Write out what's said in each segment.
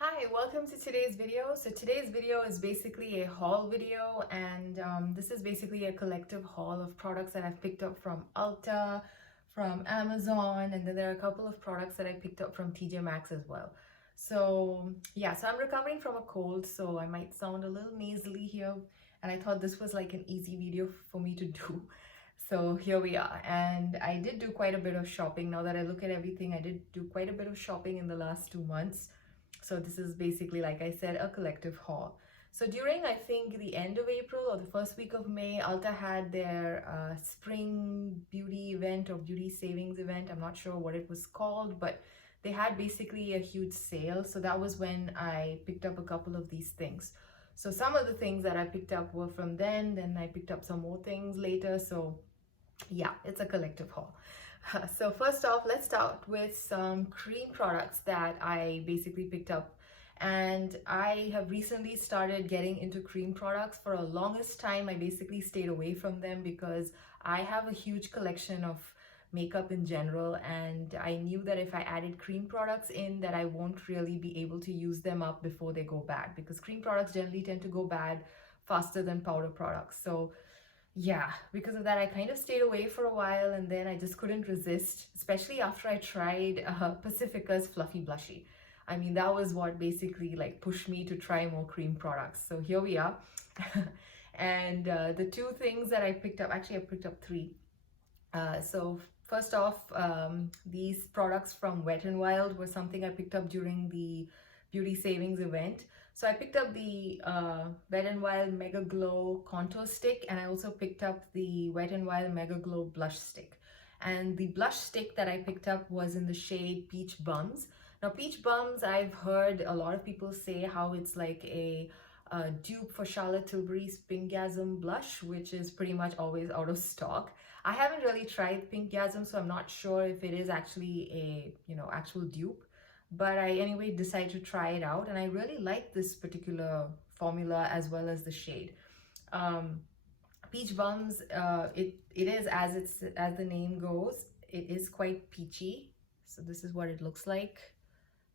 Hi, welcome to today's video. So today's video is basically a haul video, and this is basically a collective haul of products that I've picked up from Ulta, from Amazon, and then there are a couple of products that I picked up from TJ Maxx as well. So yeah, so I'm recovering from a cold, so I might sound a little nasally here, and I thought this was like an easy video for me to do. So here we are, and I did do quite a bit of shopping. Now that I look at everything, I did do quite a bit of shopping in the last 2 months. So this is basically, like I said, a collective haul. So during, I think, the end of April or the first week of May, Ulta had their spring beauty event or beauty savings event. I'm not sure what it was called, but they had basically a huge sale. So that was when I picked up a couple of these things. So some of the things that I picked up were from then I picked up some more things later. So yeah, it's a collective haul. So first off, let's start with some cream products that I basically picked up. And I have recently started getting into cream products. For a longest time, I basically stayed away from them because I have a huge collection of makeup in general, and I knew that if I added cream products in, that I won't really be able to use them up before they go bad, because cream products generally tend to go bad faster than powder products. So yeah, because of that, I kind of stayed away for a while, and then I just couldn't resist, especially after I tried Pacifica's Fluffy Blushy. I mean, that was what basically like pushed me to try more cream products. So here we are. And the two things that I picked up, actually I picked up three. So first off, these products from Wet n Wild were something I picked up during the beauty savings event. So I picked up the Wet n Wild Mega Glow contour stick, and I also picked up the Wet n Wild Mega Glow blush stick. And the blush stick that I picked up was in the shade Peach Bums. Now Peach Bums, I've heard a lot of people say how it's like a dupe for Charlotte Tilbury's Pinkgasm blush, which is pretty much always out of stock. I haven't really tried Pinkgasm, so I'm not sure if it is actually a, actual dupe. But I anyway decided to try it out, and I really like this particular formula as well as the shade. Peach Bums, it is, as the name goes, it is quite peachy. So this is what it looks like.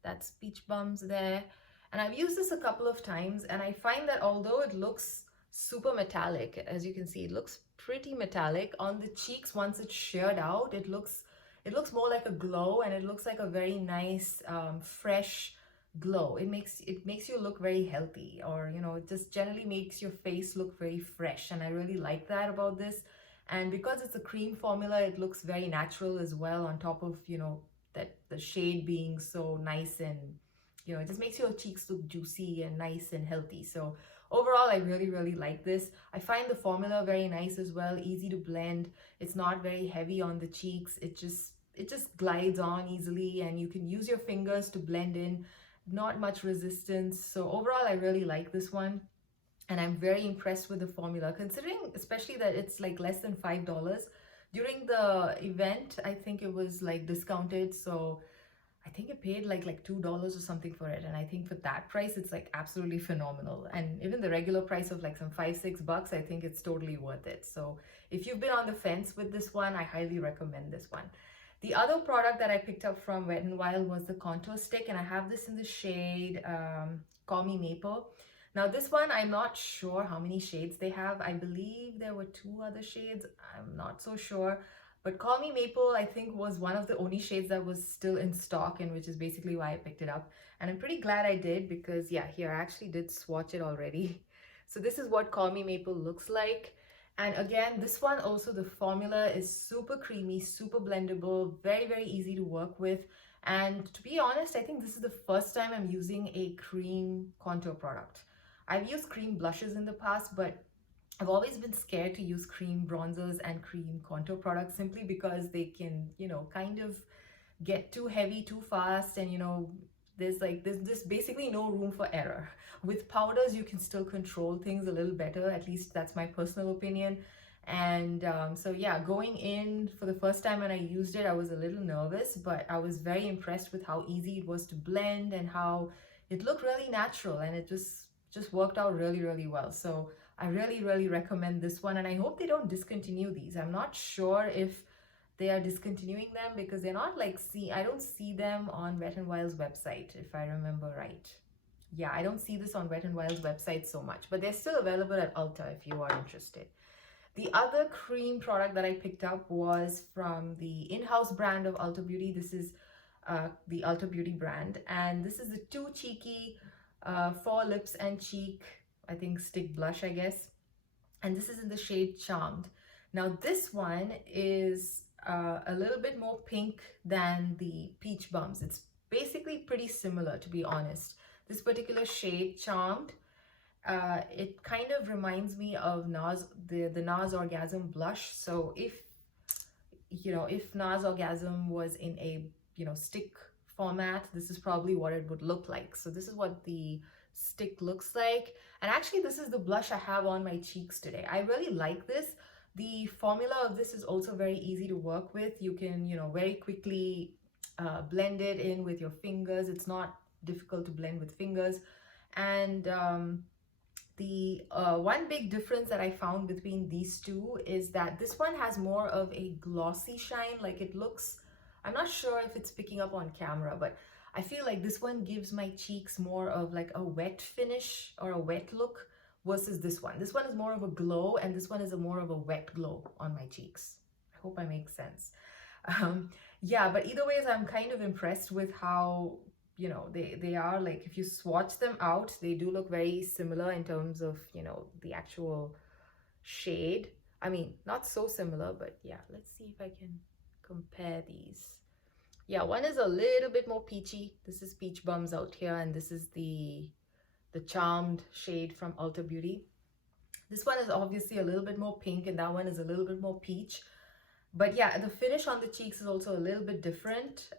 That's Peach Bums there. And I've used this a couple of times, and I find that although it looks super metallic, as you can see, it looks pretty metallic on the cheeks. Once it's sheared out, it looks more like a glow, and it looks like a very nice fresh glow. It makes you look very healthy, or it just generally makes your face look very fresh, and I really like that about this. And because it's a cream formula, it looks very natural as well, on top of that the shade being so nice, and it just makes your cheeks look juicy and nice and healthy. So overall, I really like this. I find the formula very nice as well, easy to blend. It's not very heavy on the cheeks. It just glides on easily, and you can use your fingers to blend in. Not much resistance. So overall, I really like this one, and I'm very impressed with the formula, considering especially that it's like less than $5. During the event, I think it was like discounted, so I think I paid like $2 or something for it, and I think for that price it's like absolutely phenomenal. And even the regular price of like some $5-6, I think it's totally worth it. So if you've been on the fence with this one, I highly recommend this one. The other product that I picked up from Wet n Wild was the contour stick, and I have this in the shade Call Me Maple. Now this one, I'm not sure how many shades they have. I believe there were 2 other shades. I'm not so sure. But Call Me Maple, I think, was one of the only shades that was still in stock, and which is basically why I picked it up. And I'm pretty glad I did, because yeah, here I actually did swatch it already. So this is what Call Me Maple looks like. And again, this one also, the formula is super creamy, super blendable, very easy to work with. And to be honest, I think this is the first time I'm using a cream contour product. I've used cream blushes in the past, but I've always been scared to use cream bronzers and cream contour products, simply because they can, kind of get too heavy too fast, and there's basically no room for error. With powders, you can still control things a little better. At least that's my personal opinion. And so yeah, going in for the first time when I used it, I was a little nervous, but I was very impressed with how easy it was to blend, and how it looked really natural, and it just worked out really well. So I really recommend this one, and I hope they don't discontinue these. I'm not sure if they are discontinuing them, because they're not like, I don't see them on Wet n Wild's website, if I remember right. yeah, I don't see this on Wet n Wild's website so much, but they're still available at Ulta if you are interested. The other cream product that I picked up was from the in-house brand of Ulta Beauty. This is the Ulta Beauty brand, and this is the Too Cheeky for lips and cheek, I think stick blush, I guess. And this is in the shade Charmed. Now this one is a little bit more pink than the Peach Bums. It's basically pretty similar, to be honest. This particular shade, Charmed, it kind of reminds me of Nars, the Nars Orgasm blush. So if, you know, if Nars Orgasm was in a, you know, stick format, this is probably what it would look like. So this is what the stick looks like. And actually this is the blush I have on my cheeks today. I really like this. The formula of this is also very easy to work with. You can, you know, very quickly blend it in with your fingers. It's not difficult to blend with fingers. And the one big difference that I found between these two is that this one has more of a glossy shine. Like it looks, I'm not sure if it's picking up on camera, but I feel like this one gives my cheeks more of like a wet finish or a wet look versus this one. This one is more of a glow, and this one is more of a wet glow on my cheeks. I hope I make sense. Yeah, but either ways, I'm kind of impressed with how, you know, they are, like, if you swatch them out, they do look very similar in terms of, you know, the actual shade. I mean, not so similar, but yeah, let's see if I can compare these. Yeah, one is a little bit more peachy. This is Peach Bums out here, and this is the Charmed shade from Ulta Beauty. This one is obviously a little bit more pink, and that one is a little bit more peach. But yeah, the finish on the cheeks is also a little bit different,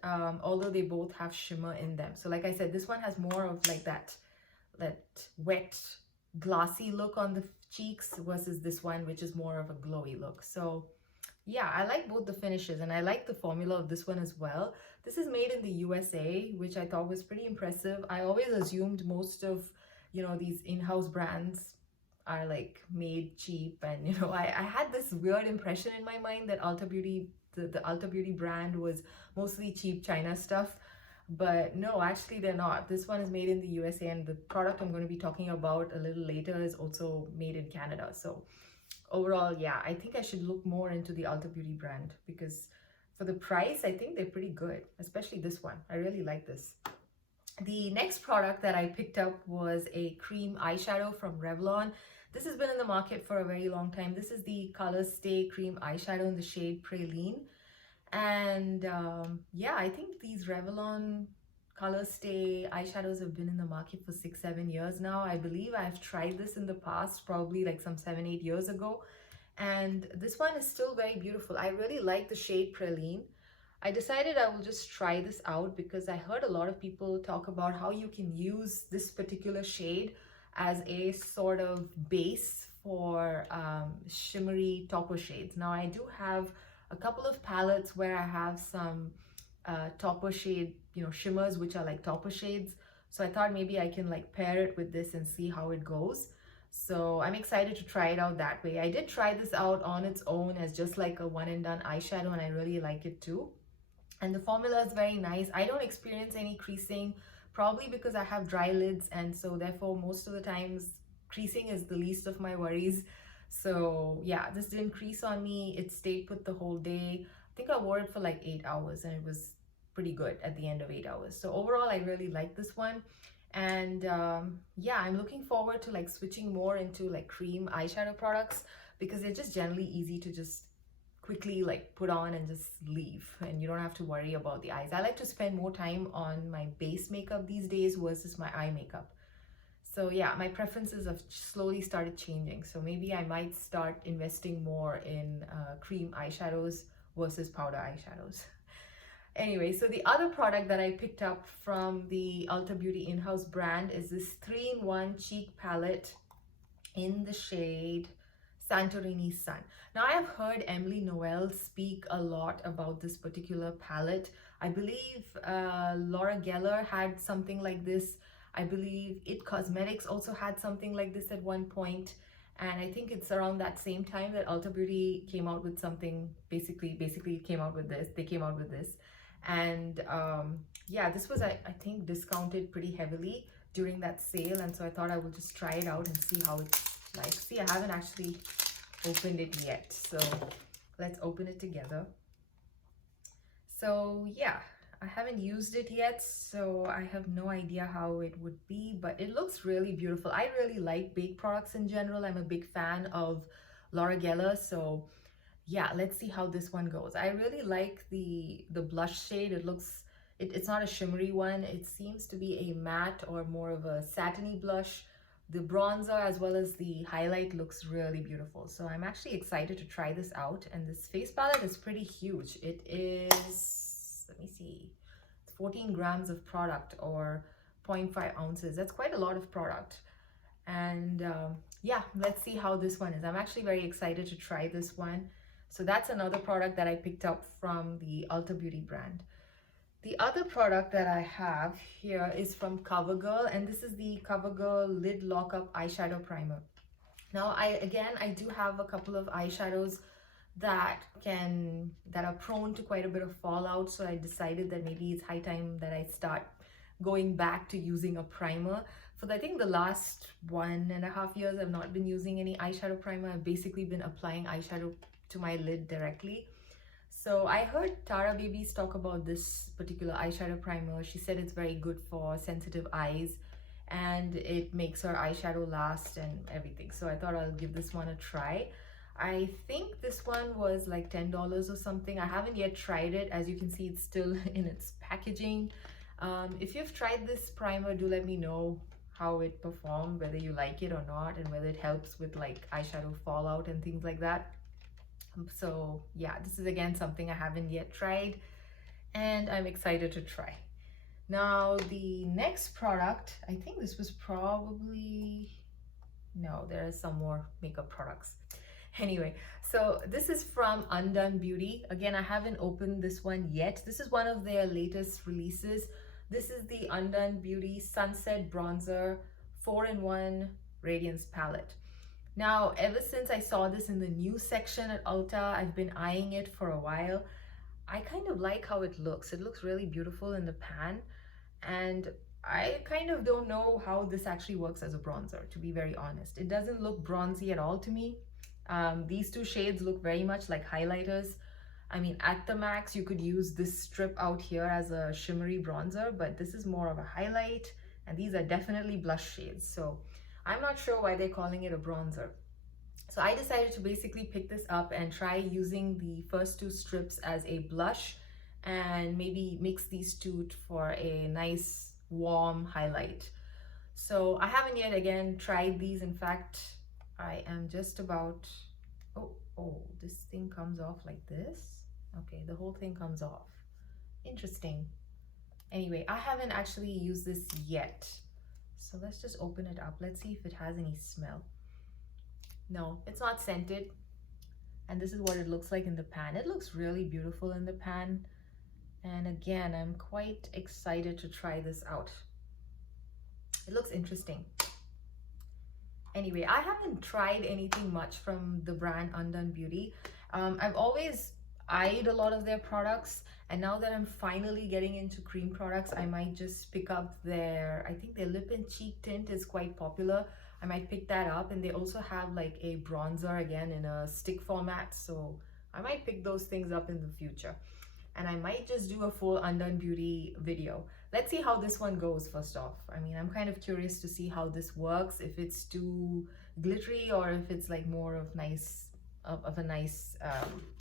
although they both have shimmer in them. So like I said, this one has more of like that wet, glossy look on the cheeks versus this one, which is more of a glowy look. So yeah, I like both the finishes, and I like the formula of this one as well. This is made in the USA, which I thought was pretty impressive. I always assumed most of, you know, these in-house brands are like made cheap, and you know, I had this weird impression in my mind that Ulta Beauty, the Ulta Beauty brand was mostly cheap China stuff, but no, actually they're not. This one is made in the USA, and the product I'm going to be talking about a little later is also made in Canada. So overall, yeah, I think I should look more into the Ulta Beauty brand, because for the price, I think they're pretty good, especially this one. I really like this. The next product that I picked up was a cream eyeshadow from Revlon. This has been in the market for a very long time. This is the Color Stay cream eyeshadow in the shade Praline. And yeah, I think these Revlon Color Stay eyeshadows have been in the market for 6-7 years now. I believe I've tried this in the past, probably like some 7-8 years ago. And this one is still very beautiful. I really like the shade Praline. I decided I will just try this out because I heard a lot of people talk about how you can use this particular shade as a sort of base for shimmery topper shades. Now I do have a couple of palettes where I have some topper shade, you know, shimmers which are like topper shades. So I thought maybe I can like pair it with this and see how it goes. So I'm excited to try it out that way. I did try this out on its own as just like a one and done eyeshadow, and I really like it too. And the formula is very nice. I don't experience any creasing, probably because I have dry lids, and so therefore most of the times creasing is the least of my worries. So yeah, this didn't crease on me. It stayed put the whole day. I think I wore it for like 8 hours, and it was pretty good at the end of 8 hours. So overall, I really like this one. And yeah, I'm looking forward to like switching more into like cream eyeshadow products, because they're just generally easy to just quickly like put on and just leave, and you don't have to worry about the eyes. I like to spend more time on my base makeup these days versus my eye makeup. So yeah, my preferences have slowly started changing. So maybe I might start investing more in cream eyeshadows versus powder eyeshadows. Anyway, so the other product that I picked up from the Ulta Beauty in-house brand is this 3-in-1 cheek palette in the shade Santorini Sun. Now I have heard Emily Noel speak a lot about this particular palette. I believe Laura Geller had something like this. I believe It Cosmetics also had something like this at one point. And I think it's around that same time that Ulta Beauty came out with something, basically came out with this. They came out with this. And yeah, this was, I think, discounted pretty heavily. during that sale, and so I thought I would just try it out and see how it's like. See, I haven't actually opened it yet, so let's open it together. So yeah, I haven't used it yet, so I have no idea how it would be, but it looks really beautiful. I really like baked products in general. I'm a big fan of Laura Geller, so yeah, let's see how this one goes. I really like the blush shade. It looks, it's not a shimmery one. It seems to be a matte or more of a satiny blush. The bronzer as well as the highlight looks really beautiful. So I'm actually excited to try this out. And this face palette is pretty huge. It is, let me see, it's 14 grams of product or 0.5 ounces. That's quite a lot of product. And yeah, let's see how this one is. I'm actually very excited to try this one. So that's another product that I picked up from the Ulta Beauty brand. The other product that I have here is from Covergirl, and this is the Covergirl Lid Lockup Eyeshadow Primer. Now, I do have a couple of eyeshadows that are prone to quite a bit of fallout, so I decided that maybe it's high time that I start going back to using a primer. For I think the last 1.5 years, I've not been using any eyeshadow primer. I've basically been applying eyeshadow to my lid directly. So I heard Tara Babies talk about this particular eyeshadow primer. She said it's very good for sensitive eyes and it makes her eyeshadow last and everything. So I thought I'll give this one a try. I think this one was like $10 or something. I haven't yet tried it. As you can see, it's still in its packaging. If you've tried this primer, do let me know how it performed, whether you like it or not, and whether it helps with like eyeshadow fallout and things like that. So yeah, this is again something I haven't yet tried and I'm excited to try. Now the next product, I think this was probably, no, there are some more makeup products. Anyway, so this is from Undone Beauty. Again, I haven't opened this one yet. This is one of their latest releases. This is the Undone Beauty Sunset Bronzer 4-in-1 Radiance Palette. Now, ever since I saw this in the news section at Ulta, I've been eyeing it for a while. I kind of like how it looks. It looks really beautiful in the pan. And I kind of don't know how this actually works as a bronzer, to be very honest. It doesn't look bronzy at all to me. These two shades look very much like highlighters. I mean, at the max, you could use this strip out here as a shimmery bronzer, but this is more of a highlight. And these are definitely blush shades. So I'm not sure why they're calling it a bronzer. So I decided to basically pick this up and try using the first two strips as a blush and maybe mix these two for a nice warm highlight. So I haven't yet again tried these. In fact, I am just about, oh, this thing comes off like this. Okay, the whole thing comes off. Interesting. Anyway, I haven't actually used this yet. So let's just open it up. Let's see if it has any smell. No, it's not scented. And this is what it looks like in the pan. It looks really beautiful in the pan. And again, I'm quite excited to try this out. It looks interesting. Anyway, I haven't tried anything much from the brand Undone Beauty. I've always eyed a lot of their products. And now that I'm finally getting into cream products, I might just pick up I think their lip and cheek tint is quite popular. I might pick that up, and they also have like a bronzer again in a stick format. So I might pick those things up in the future. And I might just do a full Undone Beauty video. Let's see how this one goes first off. I mean, I'm kind of curious to see how this works, if it's too glittery or if it's like more of a nice,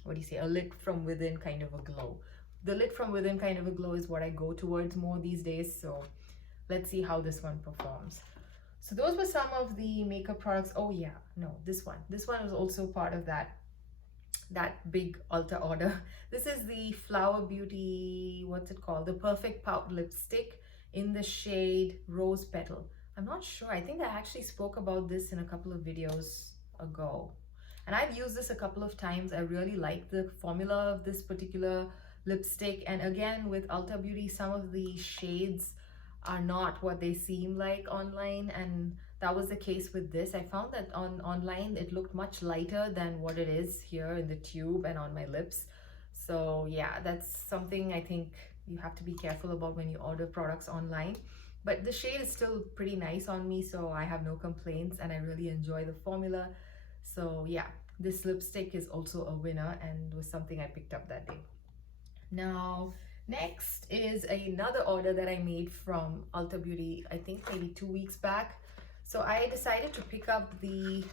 what do you say, a lit from within kind of a glow. The lit from within kind of a glow is what I go towards more these days. So let's see how this one performs. So those were some of the makeup products. Oh yeah, no, this one was also part of that big Ulta order. This is the Flower Beauty, what's it called? The Perfect Pout Lipstick in the shade Rose Petal. I'm not sure. I think I actually spoke about this in a couple of videos ago. And I've used this a couple of times. I really like the formula of this particular lipstick. And again, with Ulta Beauty, some of the shades are not what they seem like online, and that was the case with this. I found that online it looked much lighter than what it is here in the tube and on my lips. So yeah, that's something I think you have to be careful about when you order products online. but the shade is still pretty nice on me, so I have no complaints and I really enjoy the formula. So yeah, this lipstick is also a winner and was something I picked up that day. Now, next is another order that I made from Ulta Beauty, I think maybe 2 weeks back. So I decided to pick up the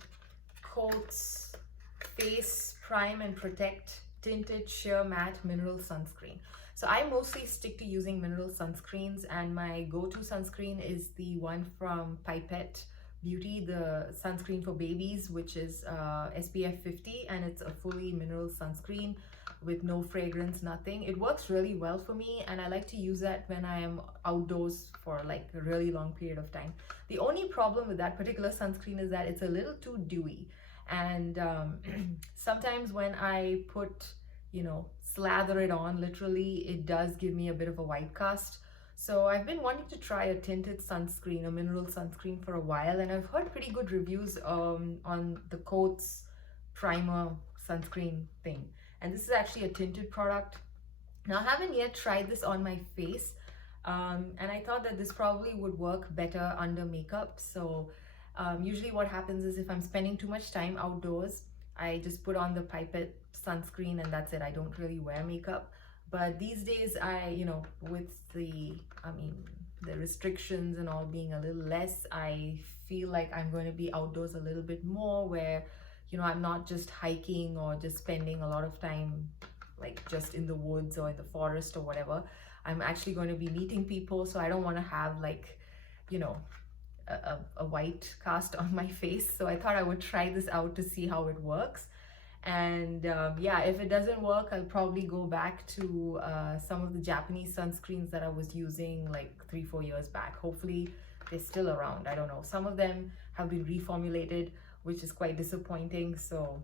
Cotz Face Prime and Protect Tinted Sheer Matte Mineral Sunscreen. So I mostly stick to using mineral sunscreens, and my go-to sunscreen is the one from Pipette Beauty, the sunscreen for babies, which is SPF 50, and it's a fully mineral sunscreen with no fragrance, nothing. It works really well for me, and I like to use that when I am outdoors for like a really long period of time. The only problem with that particular sunscreen is that it's a little too dewy, and sometimes when I put, you know, slather it on, literally it does give me a bit of a white cast. So I've been wanting to try a tinted sunscreen, a mineral sunscreen, for a while, and I've heard pretty good reviews on the Cotz primer sunscreen thing. And this is actually a tinted product. Now, I haven't yet tried this on my face, and I thought that this probably would work better under makeup. So usually what happens is if I'm spending too much time outdoors, I just put on the Pipette sunscreen and that's it. I don't really wear makeup. But these days, you know, with the restrictions and all being a little less, I feel like I'm going to be outdoors a little bit more, where, you know, I'm not just hiking or just spending a lot of time like just in the woods or in the forest or whatever. I'm actually going to be meeting people, so I don't want to have like, you know, a white cast on my face. So I thought I would try this out to see how it works. And yeah, if it doesn't work, I'll probably go back to some of the Japanese sunscreens that I was using like 3-4 years back. Hopefully they're still around. I don't know. Some of them have been reformulated, which is quite disappointing. So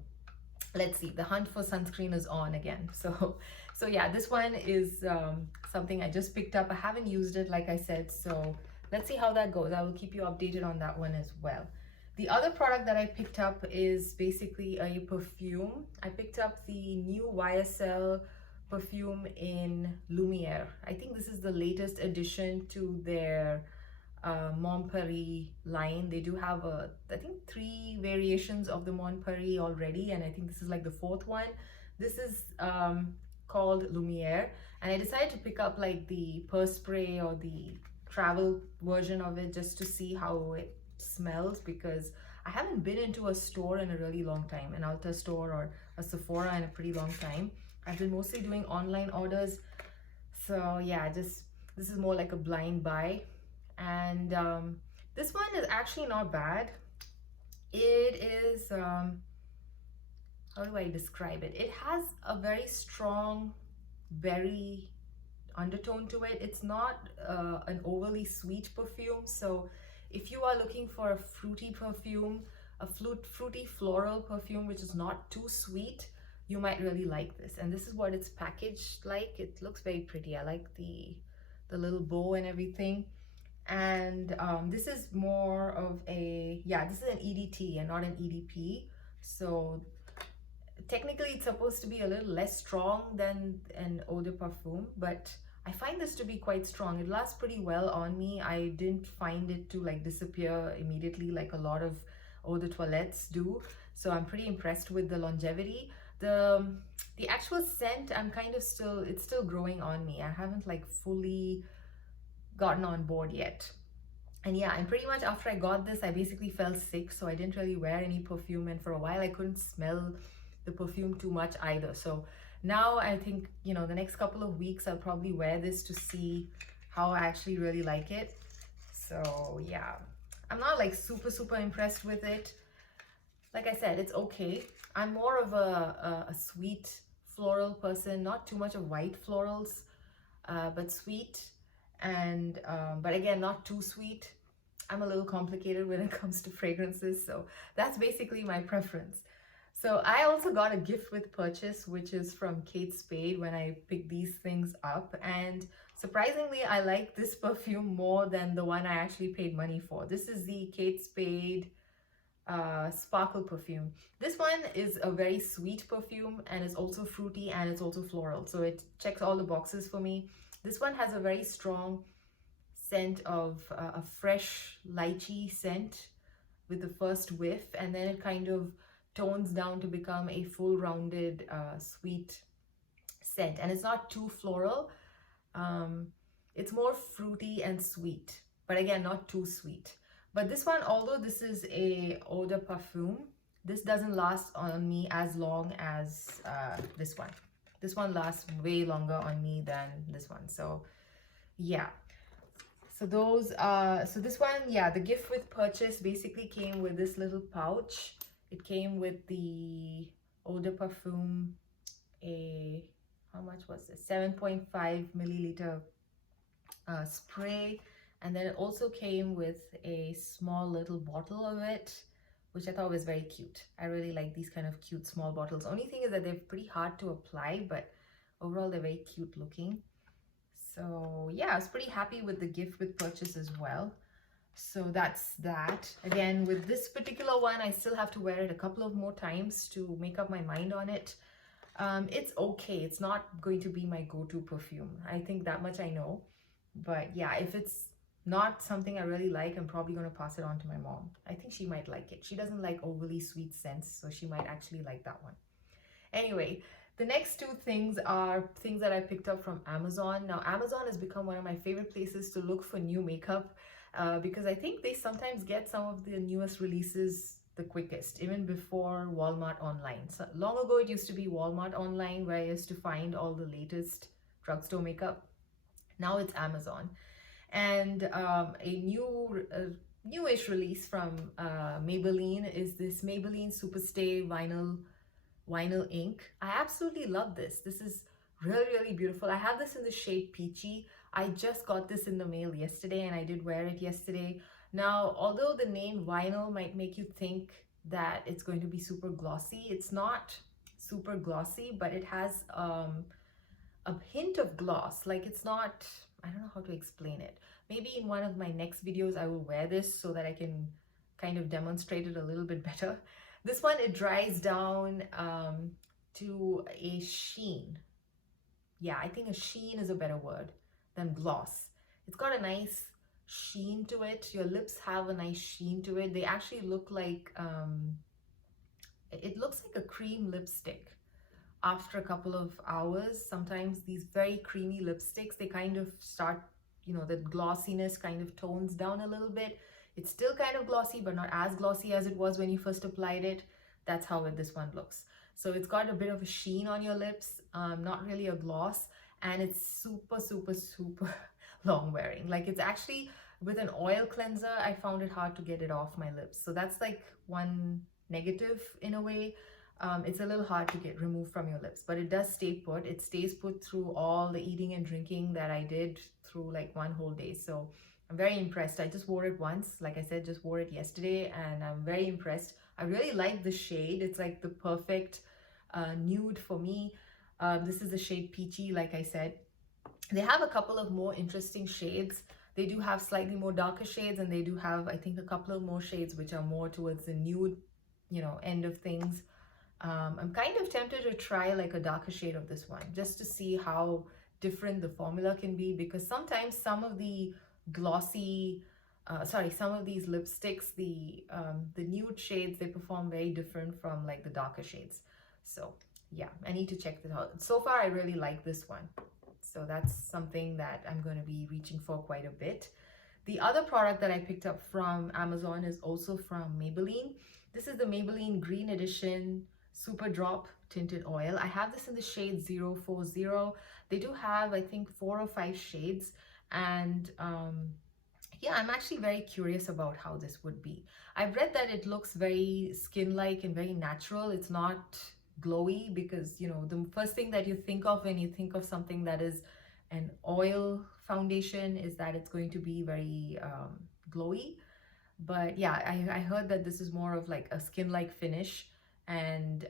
let's see. The hunt for sunscreen is on again. So yeah, this one is something I just picked up. I haven't used it, like I said. So let's see how that goes. I will keep you updated on that one as well. The other product that I picked up is basically a perfume. I picked up the new Ysl perfume in Lumiere. I think this is the latest addition to their Mon Paris line. They do have I think 3 variations of the Mon Paris already, and I think this is like the 4th one. This is called Lumiere, and I decided to pick up like the purse spray or the travel version of it just to see how it smells, because I haven't been into a store in a really long time, an Ulta store or a Sephora in a pretty long time. I've been mostly doing online orders. So yeah, this is more like a blind buy. And this one is actually not bad. It is, how do I describe it? It has a very strong berry undertone to it. It's not an overly sweet perfume. So if you are looking for a fruity perfume, a fruity floral perfume which is not too sweet, you might really like this. And this is what it's packaged like. It looks very pretty. I like the little bow and everything. And this is more of a, yeah, this is an EDT and not an EDP. So technically it's supposed to be a little less strong than an eau de parfum, but I find this to be quite strong. It lasts pretty well on me. I didn't find it to like disappear immediately like a lot of eau de toilettes do. So I'm pretty impressed with the longevity. The actual scent, I'm kind of it's still growing on me. I haven't like fully gotten on board yet. And yeah, and pretty much after I got this, I basically fell sick, so I didn't really wear any perfume, and for a while I couldn't smell the perfume too much either. So now I think, you know, the next couple of weeks I'll probably wear this to see how I actually really like it. So yeah, I'm not like super impressed with it. Like I said, it's okay. I'm more of a sweet floral person, not too much of white florals, but sweet. And but again, not too sweet. I'm a little complicated when it comes to fragrances, so that's basically my preference. So I also got a gift with purchase, which is from Spade, when I picked these things up, and surprisingly I like this perfume more than the one I actually paid money for. This is the Spade Sparkle perfume. This one is a very sweet perfume, and it's also fruity and it's also floral, so it checks all the boxes for me. This one has a very strong scent of a fresh lychee scent with the first whiff, and then it kind of tones down to become a full rounded sweet scent. And it's not too floral. It's more fruity and sweet, but again, not too sweet. But this one, although this is a eau de parfum, this doesn't last on me as long as this one. This one lasts way longer on me than this one. So yeah. So those so this one, yeah, the gift with purchase basically came with this little pouch. It came with the eau de parfum, how much was this? 7.5 milliliter spray. And then it also came with a small little bottle of it, which I thought was very cute. I really like these kind of cute small bottles. Only thing is that they're pretty hard to apply, but overall they're very cute looking. So yeah, I was pretty happy with the gift with purchase as well. So that's that. Again, with this particular one, I still have to wear it a couple of more times to make up my mind on it. It's okay. It's not going to be my go-to perfume. I think that much I know. But yeah, if it's not something I really like, I'm probably going to pass it on to my mom. I think she might like it. She doesn't like overly sweet scents, so she might actually like that one. Anyway, the next two things are things that I picked up from Amazon. Now, Amazon has become one of my favorite places to look for new makeup because I think they sometimes get some of the newest releases the quickest, even before Walmart online. So long ago, it used to be Walmart online where I used to find all the latest drugstore makeup. Now it's Amazon. And a newish release from Maybelline is this Maybelline Superstay Vinyl Ink. I absolutely love this. This is really beautiful. I have this in the shade Peachy. I just got this in the mail yesterday and I did wear it yesterday. Now, although the name vinyl might make you think that it's going to be super glossy, it's not super glossy, but it has a hint of gloss. Like, it's not, I don't know how to explain it. Maybe in one of my next videos I will wear this so that I can kind of demonstrate it a little bit better. This one, it dries down to a sheen. Yeah, I think a sheen is a better word than gloss. It's got a nice sheen to it. Your lips have a nice sheen to it. They actually look like, it looks like a cream lipstick. After a couple of hours, sometimes these very creamy lipsticks, they kind of start, you know, the glossiness kind of tones down a little bit. It's still kind of glossy, but not as glossy as it was when you first applied it. That's how this one looks. So it's got a bit of a sheen on your lips, not really a gloss, and it's super long wearing. Like, it's actually, with an oil cleanser, I found it hard to get it off my lips. So that's like one negative in a way. It's a little hard to get removed from your lips, but it does stay put. It stays put through all the eating and drinking that I did through like one whole day. So I'm very impressed. I just wore it once. Like I said, just wore it yesterday and I'm very impressed. I really like the shade. It's like the perfect nude for me. This is the shade Peachy, like I said. They have a couple of more interesting shades. They do have slightly more darker shades and they do have, I think, a couple of more shades which are more towards the nude, you know, end of things. I'm kind of tempted to try like a darker shade of this one just to see how different the formula can be, because sometimes some of the glossy some of these lipsticks, the nude shades, they perform very different from like the darker shades. So yeah, I need to check this out. So far I really like this one, so that's something that I'm going to be reaching for quite a bit. The other product that I picked up from Amazon is also from Maybelline. This is the Maybelline Green Edition Super Drop Tinted Oil. I have this in the shade 040. They do have, I think, 4 or 5 shades, and yeah, I'm actually very curious about how this would be. I've read that it looks very skin-like and very natural. It's not glowy, because, you know, the first thing that you think of when you think of something that is an oil foundation is that it's going to be very glowy. But yeah, I heard that this is more of like a skin-like finish. And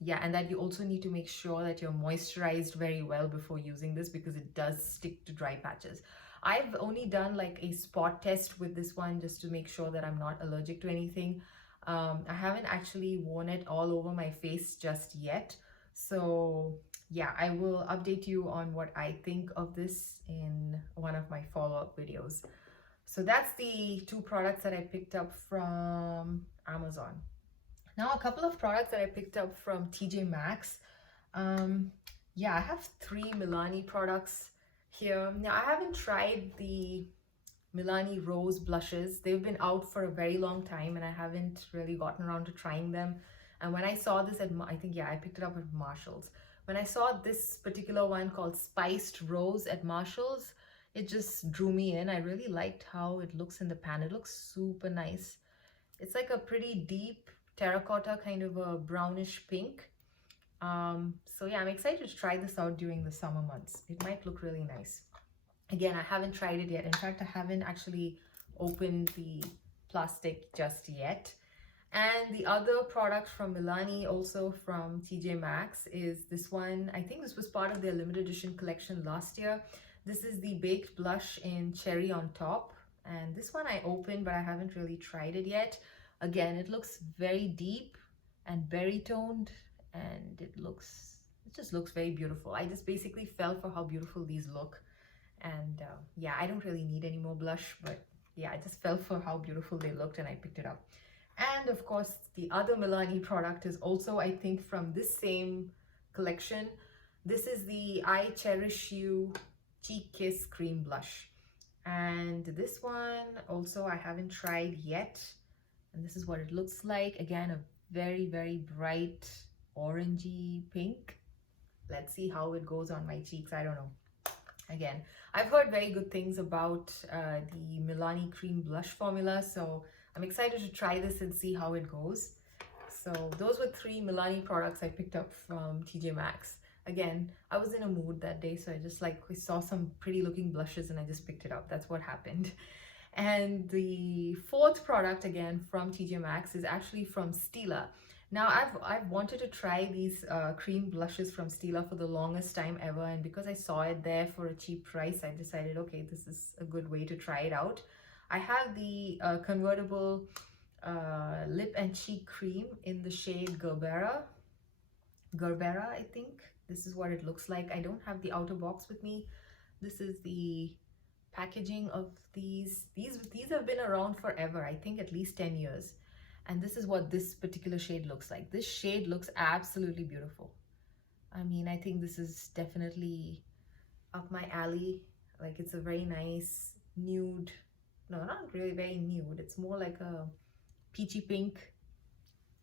yeah, and that you also need to make sure that you're moisturized very well before using this, because it does stick to dry patches. I've only done like a spot test with this one just to make sure that I'm not allergic to anything. I haven't actually worn it all over my face just yet. So yeah, I will update you on what I think of this in one of my follow-up videos. So that's the two products that I picked up from Amazon. Now a couple of products that I picked up from TJ Maxx. Yeah, I have 3 Milani products here. Now I haven't tried the Milani Rose blushes. They've been out for a very long time and I haven't really gotten around to trying them. And when I saw this at, I think, yeah, I picked it up at Marshall's. When I saw this particular one called Spiced Rose at Marshall's, it just drew me in. I really liked how it looks in the pan. It looks super nice. It's like a pretty deep terracotta, kind of a brownish pink. So yeah, I'm excited to try this out during the summer months. It might look really nice. Again, I haven't tried it yet. In fact, I haven't actually opened the plastic just yet. And the other product from Milani, also from TJ Maxx, is this one. I think this was part of their limited edition collection last year. This is the Baked Blush in Cherry on Top. And this one I opened, but I haven't really tried it yet. Again, it looks very deep and berry toned, and it just looks very beautiful. I just basically fell for how beautiful these look. And yeah, I don't really need any more blush, but yeah, I just fell for how beautiful they looked and I picked it up. And of course, the other Milani product is also, I think, from this same collection. This is the I Cherish You Cheek Kiss Cream Blush. And this one also I haven't tried yet. And this is what it looks like. Again, a very, very bright orangey pink. Let's see how it goes on my cheeks. I don't know. Again, I've heard very good things about the Milani cream blush formula, so I'm excited to try this and see how it goes. So those were 3 Milani products I picked up from TJ Maxx. Again, I was in a mood that day, so I just saw some pretty looking blushes and I just picked it up. That's what happened. And the 4th product, again from TJ Maxx, is actually from Stila. Now I've wanted to try these cream blushes from Stila for the longest time ever, and because I saw it there for a cheap price, I decided, okay, this is a good way to try it out. I have the convertible lip and cheek cream in the shade Gerbera, I think. This is what it looks like. I don't have the outer box with me. This is the packaging of these. These have been around forever, I think at least 10 years. And this is what this particular shade looks like. This shade looks absolutely beautiful. I mean, I think this is definitely up my alley. Like, it's a very nice nude. No, not really very nude. It's more like a peachy pink.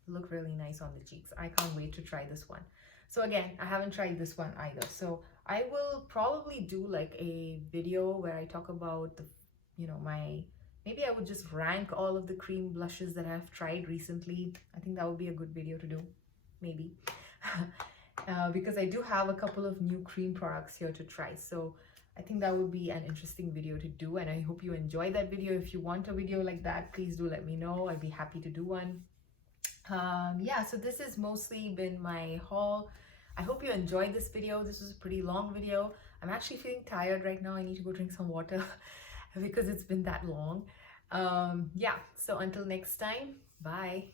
Look really nice on the cheeks. I can't wait to try this one. So again, I haven't tried this one either. So I will probably do like a video where I talk about the, maybe I would just rank all of the cream blushes that I've tried recently. I think that would be a good video to do, maybe. Because I do have a couple of new cream products here to try. So I think that would be an interesting video to do, and I hope you enjoy that video. If you want a video like that, please do let me know. I'd be happy to do one. Yeah, so this has mostly been my haul. I hope you enjoyed this video. This was a pretty long video. I'm actually feeling tired right now. I need to go drink some water because it's been that long. Yeah, so until next time, bye.